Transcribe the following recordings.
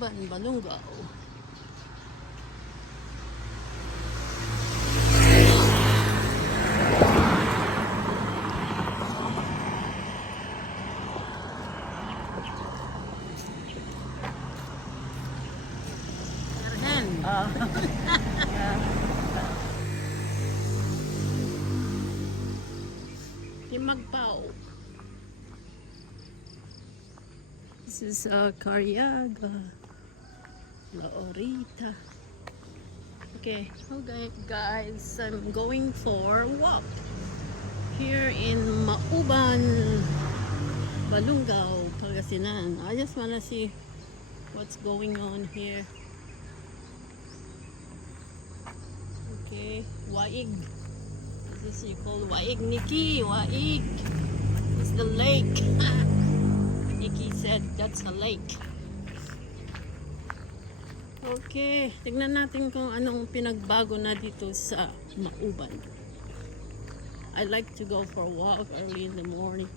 Mauban, Balungaw. Erhen. Timagpao. This is Cariaga, La Orita. Okay, okay guys, I'm going for a walk here in Mauban, Balungaw, Pangasinan. I just wanna see what's going on here. Okay, Waig. This is called Waig. Nikki, Waig. It's the lake. Nikki said that's a lake. Okay, tignan natin kung anong pinagbago na dito sa Mauban. I like to go for a walk early in the morning.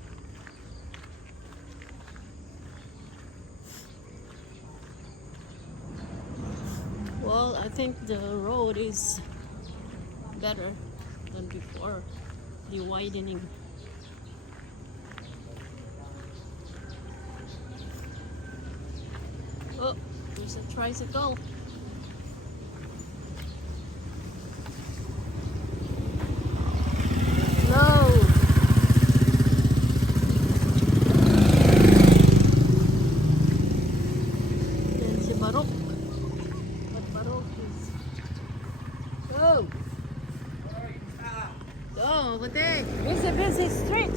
Well, I think the road is better than before, the widening. Oh, there's a tricycle. No. Yan si Barok. But Barok is... Oh! Oh, good day. It's a busy street.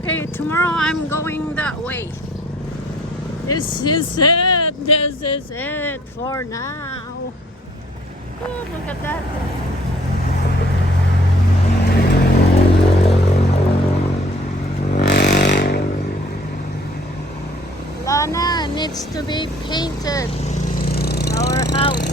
Okay, tomorrow I'm going that way. This is it. This is it for now. Oh, look at that. Lana needs to be painted. Our house.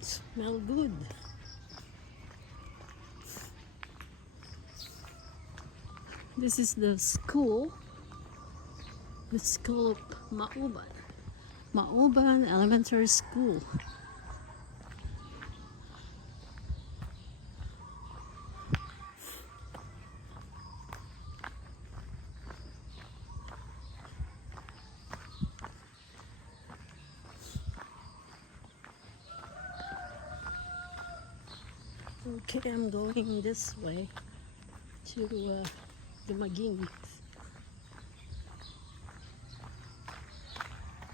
Smell good. This is the school of Mauban. Mauban Elementary School. Okay, I'm going this way to the Maging.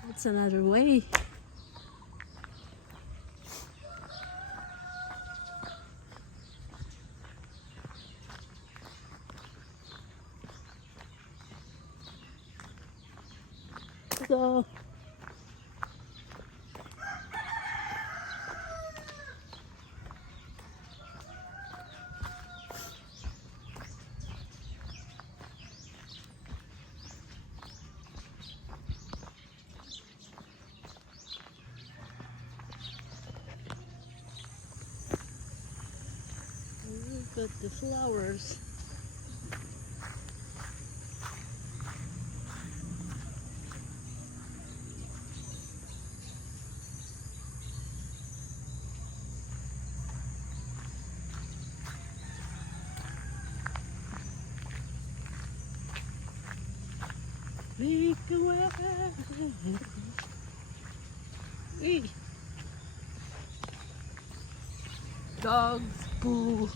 That's another way. So look at the flowers. Take away. Hey. Dogs poo.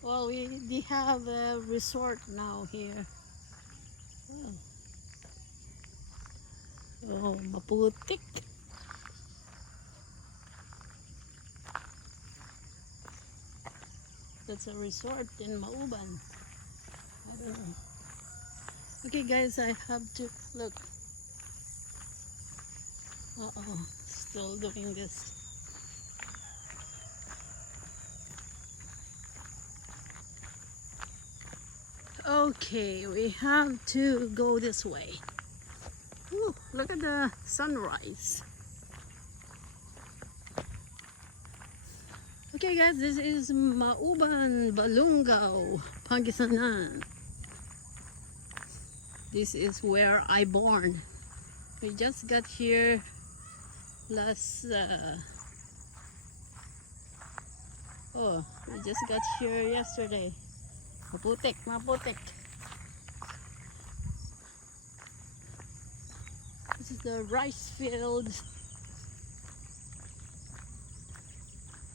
Well, they have a resort now here. Oh, maputik. That's a resort in Mauban. I don't know. Okay guys, I have to look. Still doing this. Okay, we have to go this way. Ooh, look at the sunrise. Okay guys, this is Mauban, Balungaw, Pangasinan. This is where I born. We just got here last we just got here yesterday. Maputik, maputik. This is the rice field.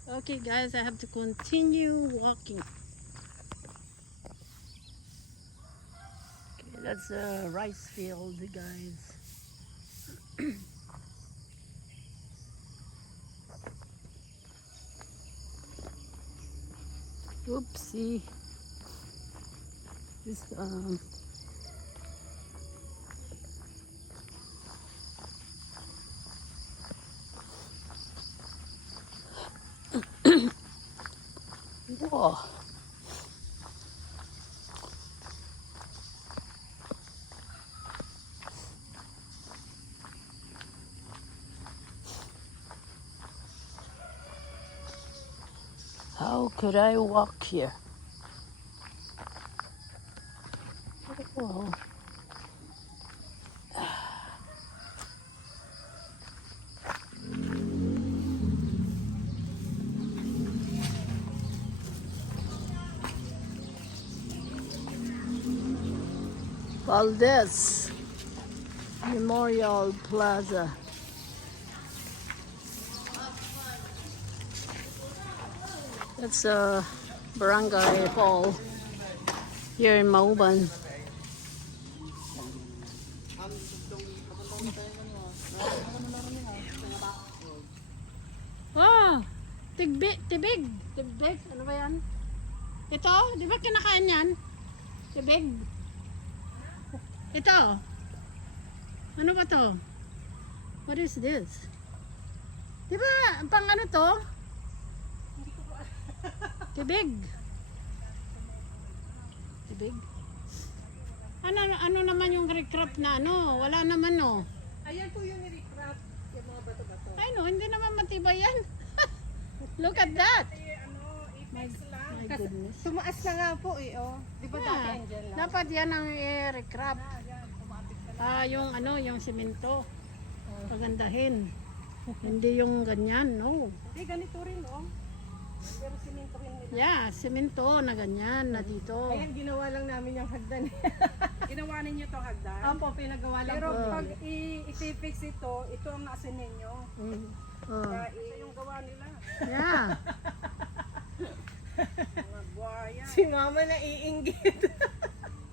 Okay guys, I have to continue walking. Okay, that's a rice field, guys. Oopsie. This whoa. How could I walk here? Oh. Valdez Memorial Plaza. That's a barangay hall here in Mauban. Oh, tibig. Ano ba yan? Ito, di ba kinakain yan? Tibig. Ito. Ano ba to? What is this? Di ba, pang ano to? Tibig. Tibig. Ano naman yung recraft na ano? Wala naman no. Ayan po yung recraft. Yung mga bato-bato. Ay no, hindi naman matibay yan. Look at that. Apex lang. My goodness. Tumaas na nga po eh, oh. Di ba dati Yeah, andyan lang? dapat yan ang recraft. Ayan, tumapit ka lang. Yung ano, yung simento. Pagandahin. Hindi yung ganyan, no. Hindi, ganito rin, oh. Pero simento rin nila. Yeah, simento na ganyan na dito. Ayan, ginawa lang namin yung hagdan. Ginawa ninyo itong hagdan? Opo, pinagawa lang. Pero po. pag i-fix ito ang naasin ninyo. Oh. Kaya yung gawa nila. Yeah. Mga buhaya. Si mama na iinggit.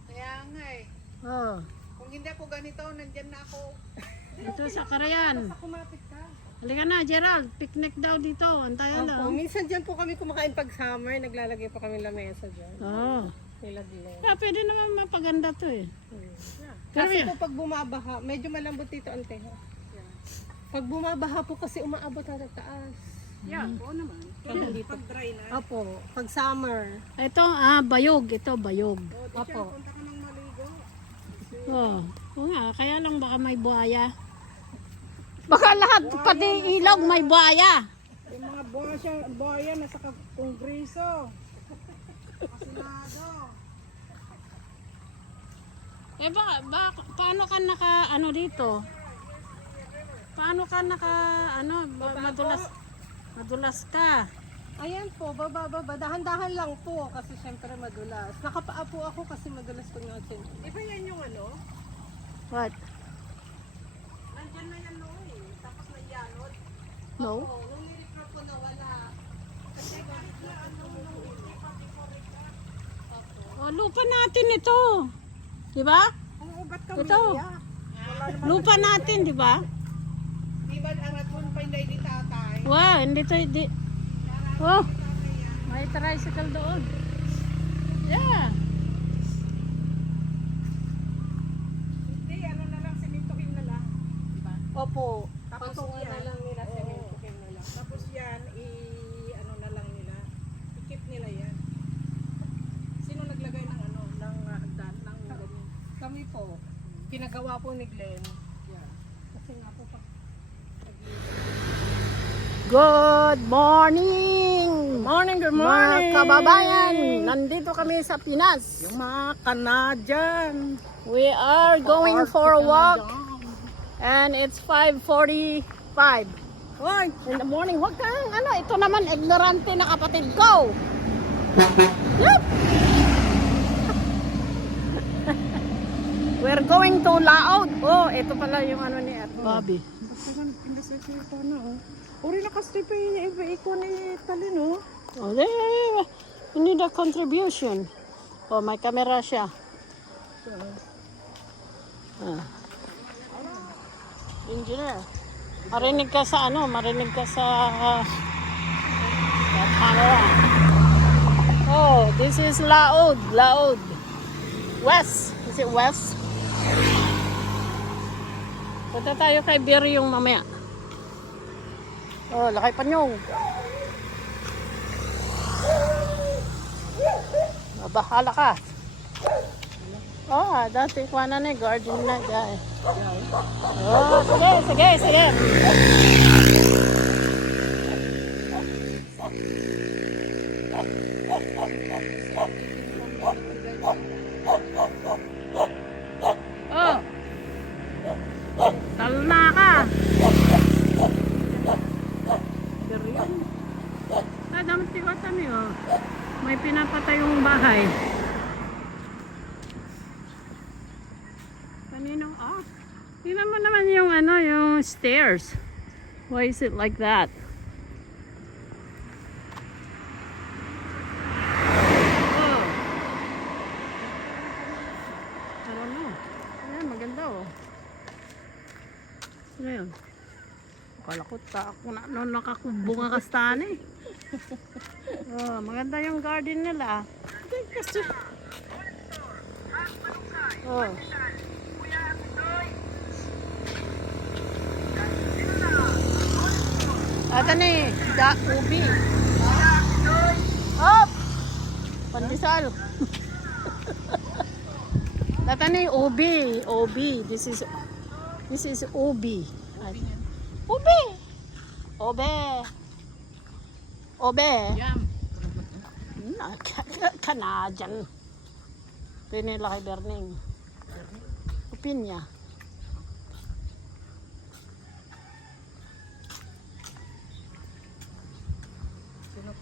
Kaya nga eh. Oh. Kung hindi ako ganito, nandyan na ako. Ito sa Karayan. Basta kumapit ka. Halika na, Gerald. Picnic daw dito. Antayan Opo, lang. minsan dyan po kami kumakain pag summer, naglalagay pa kami lamesa dyan. Oh. Nilagyan. Pwede naman mapaganda to eh. Pero Kasi yan. po pag bumabaha, medyo malambot dito ang teha. Pag bumabaha po kasi umaabot hanggang taas. Yan, oo naman. Pag dito. Pag dry na. Opo, pag summer. Ito, bayog. Ito, bayog. Opo. Punta ka ng maligo. Oh. Oo nga, kaya lang baka may buhaya. Baka lahat, pati ilog may buhaya. Yung mga buhaya nasa kongreso. Kasinado. Paano ka ano dito? Paano ka madulas ka? Ayan, Yan po, baba. Dahan-dahan lang po kasi syempre madulas. Nakapaa po ako kasi madulas pag natin. Di ba yan yung ano? What? Nandyan na yan noon eh. Tapos naiyanod. No? Oo, nung nirepro po nawala. Kasi bakit na ano, nung hindi pa dekoreka. Opo. Oh, lupa natin ito. Di ba? Oo, ba't ka Ito. umiiyak? Wala naman. Lupa natin, di ba? Di ba angat mo pa hindi di tatay? Wow, hindi to, hindi. Oh, may tricycle doon. Yeah. Hindi, ano na lang, simintuhin na lang. Diba? Opo, Tapos patungan yan. na lang nila, Oo. sementuhin na lang. Tapos yan, ano na lang nila. I-keep nila yan. Sino naglagay ng ano, ng hagdan, ng ganyan? Kami po, pinagawa po ni Glenn. Yeah. Kasi nga po pa. Good morning! Good Mga kababayan, nandito kami sa Pinas. Yung mga Canadian. We are going for a walk and it's 5:45 Hoy! in the morning. Huwag kang ano, ito naman ignorante na kapatid ko. Yup! We're going to Laod. Oh, ito pala yung ano ni At Bobby. Basta pindasay ko na oh. Uri na kasi pa yung iko ni Talin oh. Oh, there. We need a contribution. Oh, may camera siya. Ah. Engineer. Marinig ka sa ano? Marinig ka sa camera. Oh, this is Laod. Laod. West. Is it west? Punta tayo kay Biryong mamaya. Oh, lakay pa nyo. Bahala ka. Oh, dati kuha na garden na dyan. Oh, sige. Oh. Talna ka. Damat tigatan niyo. May pinapatay yung bahay. Kanino? Ah, tingnan mo naman yung ano, yung stairs. Why is it like that? Oh. I don't know. Ayan, maganda oh. Ano yun? Akala ko ako na nakakubunga kastan eh. Oh, maganda yung garden nila. Oh. Ata na eh, ubi. Hop! Pandesal. Ata na eh, ubi. This is ubi. Ubi! Obe. Yum. Canadian. Pinila kay Berning. Opinya. Sino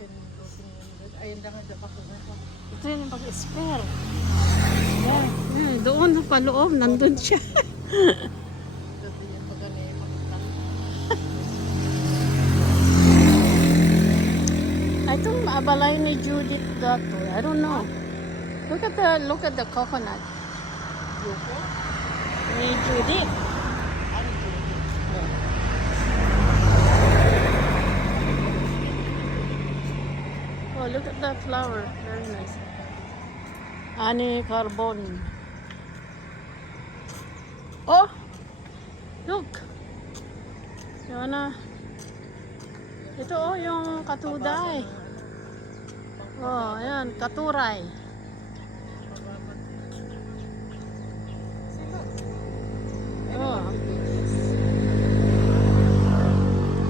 ayun lang ang dapat ko. Ito yung pag-spare. Doon pa loob, nandun siya. Dati yan pag makita. Itong abalay ni Judith dato. I don't know. Look at the coconut. Ni Judith. Oh, look at that flower. Very nice. Ani carbon. Oh, look. Yan na. Ito oh, yung katuday. Oh, ayan, katuray. Oh.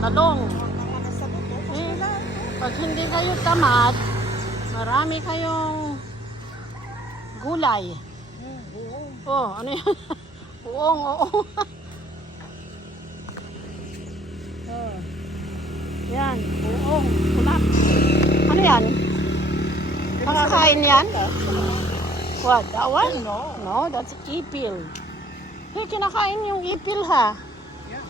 Talong. Eh, pag hindi kayo tamad, marami kayong gulay. Oh, ano yan? Uong, oo. Oh. Yan, uong, kulak. kinakain yan? What? That one? No, that's ipil. Hey, kinakain yung ipil ha. Yeah.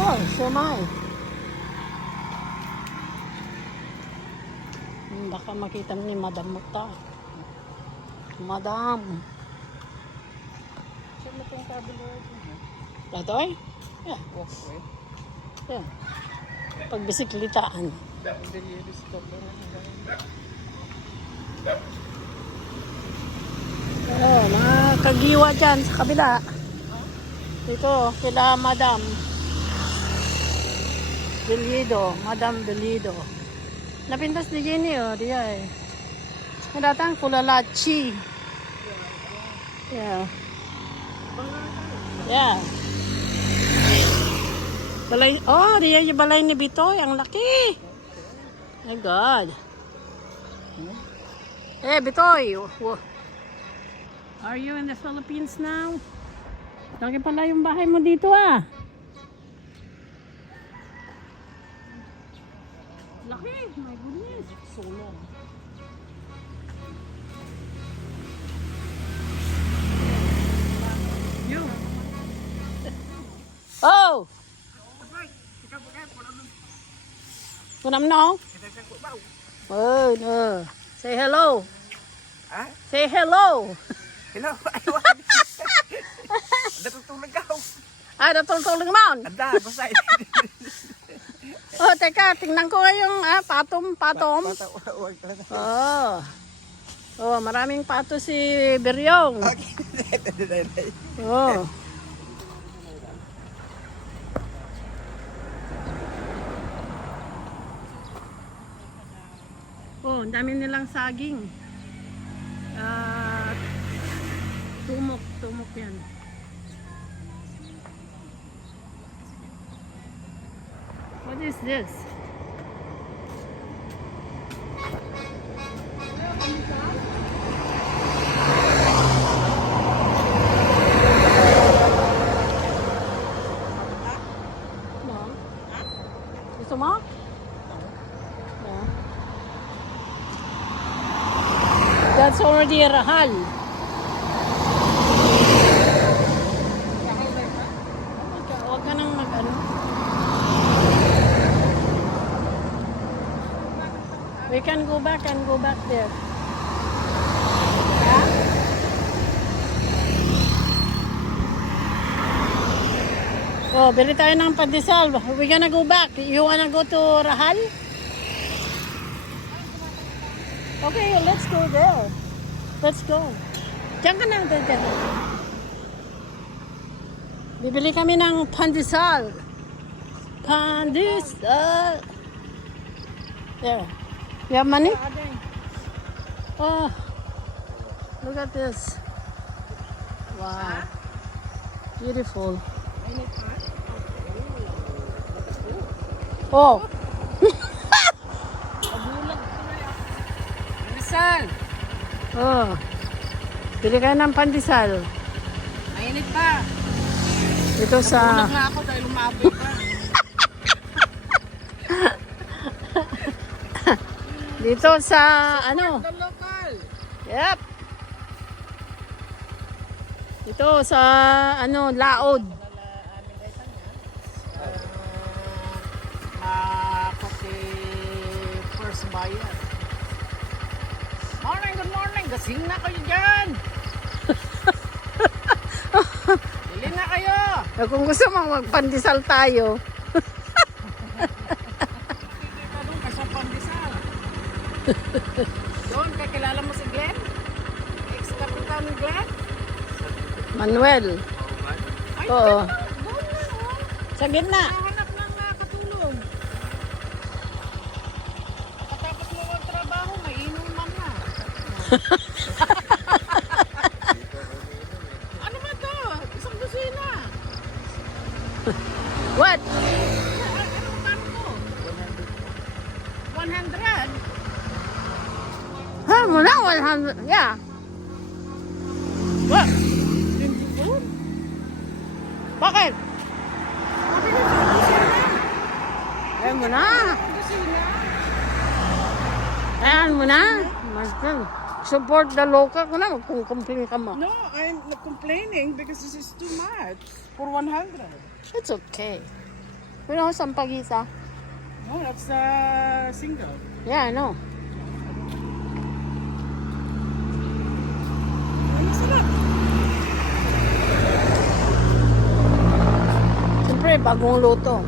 Oh, sumay. Baka makita ni Madam Mukta. Madam. Siya mo itong tabloid. Latoy? Yeah. Walkway. Yeah. Pagbisikltaan. Dapat din yung tabloid. Oo, mga kagiwa dyan sa kabila. Dito, kila Madam Delido. Madam Delido. Napintas ni Jenny, oh. Diya eh. Nadatang kulalachi. Yeah. Yeah. Balay, oh, diya yung balay ni Bitoy. Ang laki. My God. Eh, Bitoy. Are you in the Philippines now? Laki pala yung bahay mo dito ah. Laki, my goodness. So long. You. Oh! Kunam no? Oh, no. Say hello. Ah? Say hello. Hello. Natutulog ako. Ah, natulog naman. Anda, basta. Oh, teka, tingnan ko nga yung patom. Huwag talaga. Oh. Oh, maraming pato si Beryong. Okay. Oh. Oh, ang dami nilang saging. Tumok yan. What is this? No. Gusto mo? Yeah. That's already a rahal. Huwag ka nang mag-ano. We can go back and go back there. Yeah? Oh, bili tayo ng pandesal. We gonna go back. You wanna go to Rahal? Okay, let's go there. Let's go. Diyan ka na. Diyan. Bibili kami ng pandesal. Pandesal. There. You have money? Oh, look at this. Wow. Beautiful. Oh. Pandesal. Oh. Bili kayo ng pandesal. Mainit pa. Ito sa... Tulog na ako dahil umabot pa. Dito sa ano? The local. Yep. Ito sa ano, Laod. Ako si first buyer. Morning, good morning. Gasing na kayo dyan. Bili na kayo. Kung gusto mo magpandesal tayo. Doon ka sa pandesal. Doon, kakilala mo si Glenn? Ex-kapitan Glenn? Manuel. Ay, Oo. doon na, oh. Sa gitna. Hanap ng katulong. Katapos mo magtrabaho, may inuman na. Ano ba to? Isang dosina. What? Anong kano to? 100? Ha, muna 100. Yeah. What? Bakit? mo na. Kusina. Ayan mo na. Support the local ko na. Magkumpling ka mo. No, I'm not complaining because this is too much for 100. It's okay. You know, sampagita. No, that's single. Yeah, I know. Ang sarap. Siyempre, bagong luto.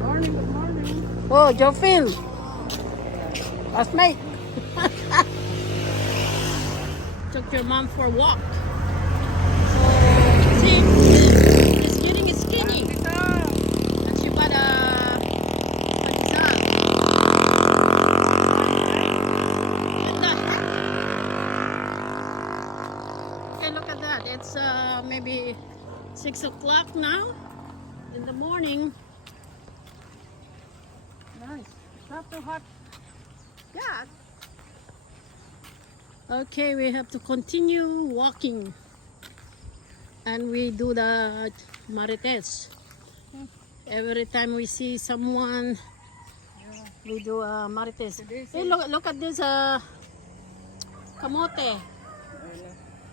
Morning, good morning. Oh, Jofil. Classmate. Took your mom for a walk. So, see, she's getting skinny. Ito. And she bought a, what is that? What the heck? Okay, look at that. It's maybe 6 o'clock now in the morning. Nice. It's not too hot. Yeah. Okay, we have to continue walking. And we do the marites. Every time we see someone, we do a marites. Hey, look at this kamote.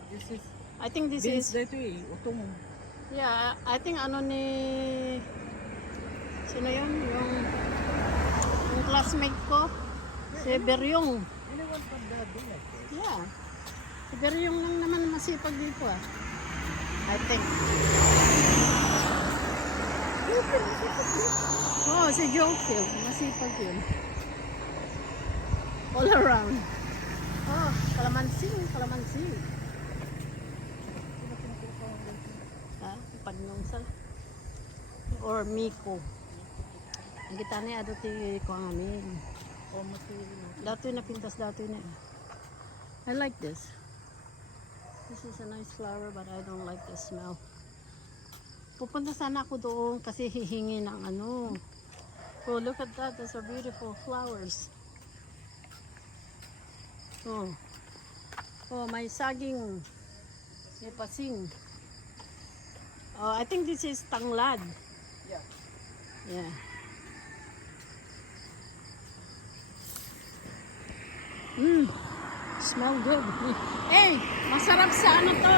This is I think this beans is, dito eh. Utong. yeah, I think ano ni, sino yun? Yung classmate ko, si Beryong. Anyone from the do like this? Yeah. Si Beryong lang naman masipag dito ah. I think. Oh, si Jofield. Masipag yun. All around. Oh, kalamansi. Kalamansi. Ha? Panyong sal. Or Miko. Ang kita niya ato ti ko amin. Oh, matulog. Dato na pintas dato na. I like this. This is a nice flower but I don't like the smell. Pupunta sana ako doon kasi hihingi ng ano. Oh, look at that. Those are beautiful flowers. Oh. Oh, may saging. May pasing. Oh, I think this is tanglad. Yeah. Yeah. Smell good. Hey, masarap sa ano to?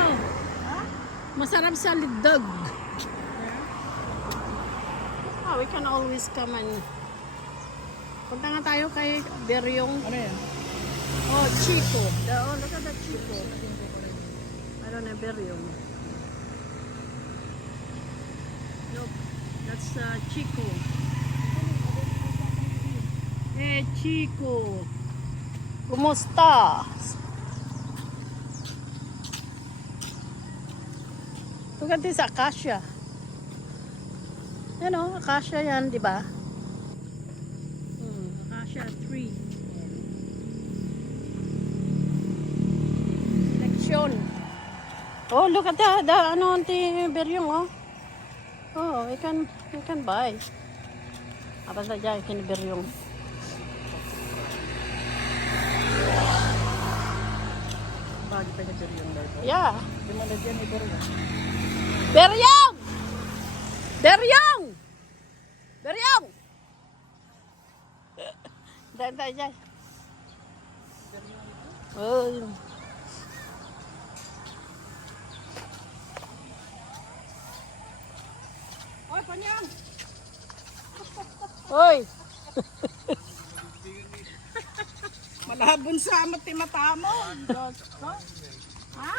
Masarap sa ligdag. Oh, we can always come and punta nga tayo kay Beryong. Ano yan? Oh, Chico. Oh, look at that Chico. I don't know, Beryong. Look, that's Chico. Hey, Chico. Kumusta? Look at this acacia. You know, acacia yan, di ba? Acacia tree. Selection. Oh, look at that. Ano, Auntie Beryong, oh. Oh, we can buy. Apa saja ikan Beryong. Bagi pa niya yung dito. Yeah. Di man na dyan ito rin. Beryong! Beryong! Beryong! Dahil tayo dyan. Oh. Oy, panyan! Hoy! Malabon sa amat ti mata mo. Ha?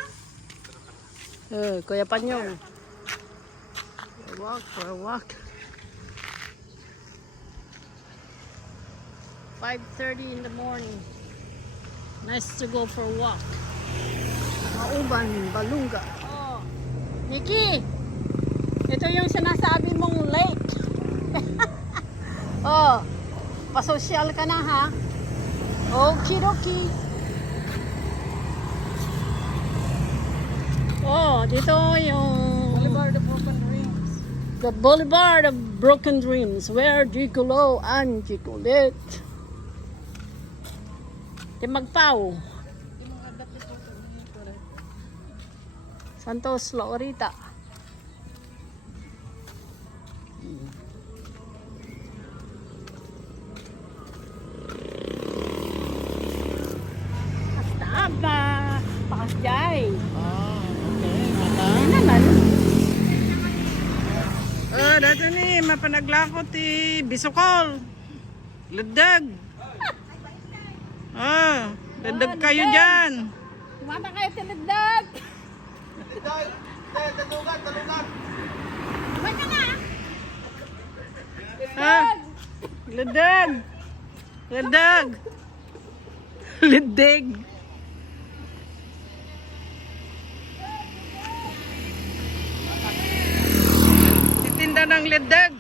Kuya Panyong. For a walk. 5:30 in the morning. Nice to go for a walk. Mauban, Balunga. Oh. Nikki! Ito yung sinasabi mong lake. Oh, pasosyal ka na ha? Okidoki. Oh, dito yung Boulevard of Broken Dreams. the Boulevard of Broken Dreams, where Gigolo and Gigolet. Di Magpao. Di mga adat ito. Santos, Laurita. dato ni mapanaglakot bisukol. Ledag. Ledag kayo dyan. Kumata kayo tinagdag! Talugan. Ba't ka na? Ledag. Ledag. Titinda ng ledag.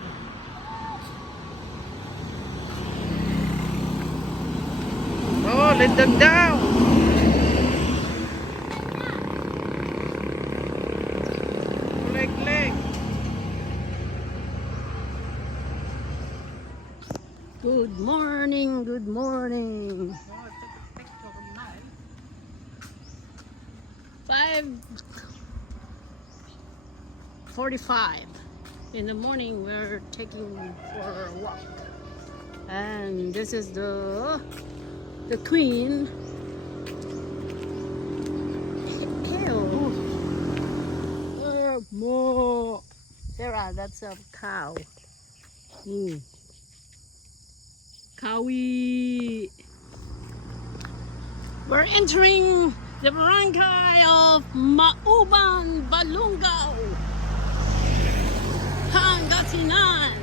Oh, ledag daw. Leg. Good morning. 5:45 in the morning. We're taking for a walk, and this is the queen. Mo, Sarah, that's a cow. Cowie. We're entering the barangay of Mauban, Balungaw, Pangasinan.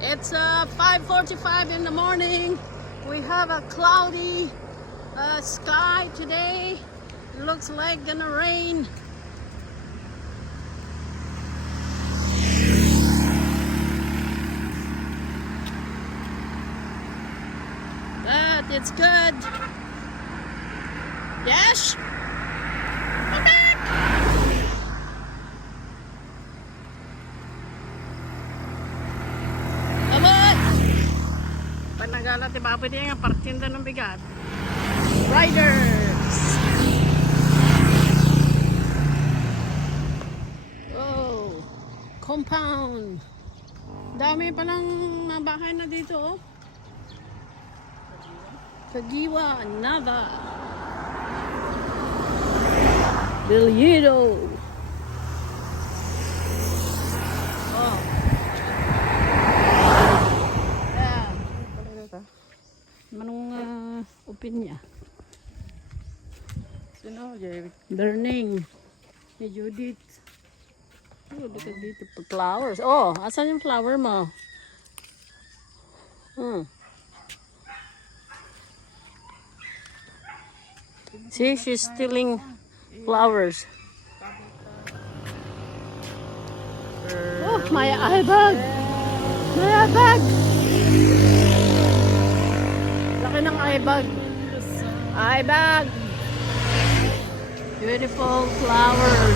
It's 5:45 in the morning. We have a cloudy sky today. Looks like gonna rain. But it's good. Yes? Come back! Panagala ti Papa diya nga partinda ng bigat. Riders! Oh, compound. Dami palang bahay na dito, oh. Kagiwa, Nava. Bilyedo. Oh. Manong opinya. Sino, Jerry? Burning. Ni Judith. Oh, look at dito. Flowers. Oh, asan yung flower mo? See, she's stealing flowers. Oh, my eye bag. My eye bag. Laki ng eye bag. Eye bag. Beautiful flower.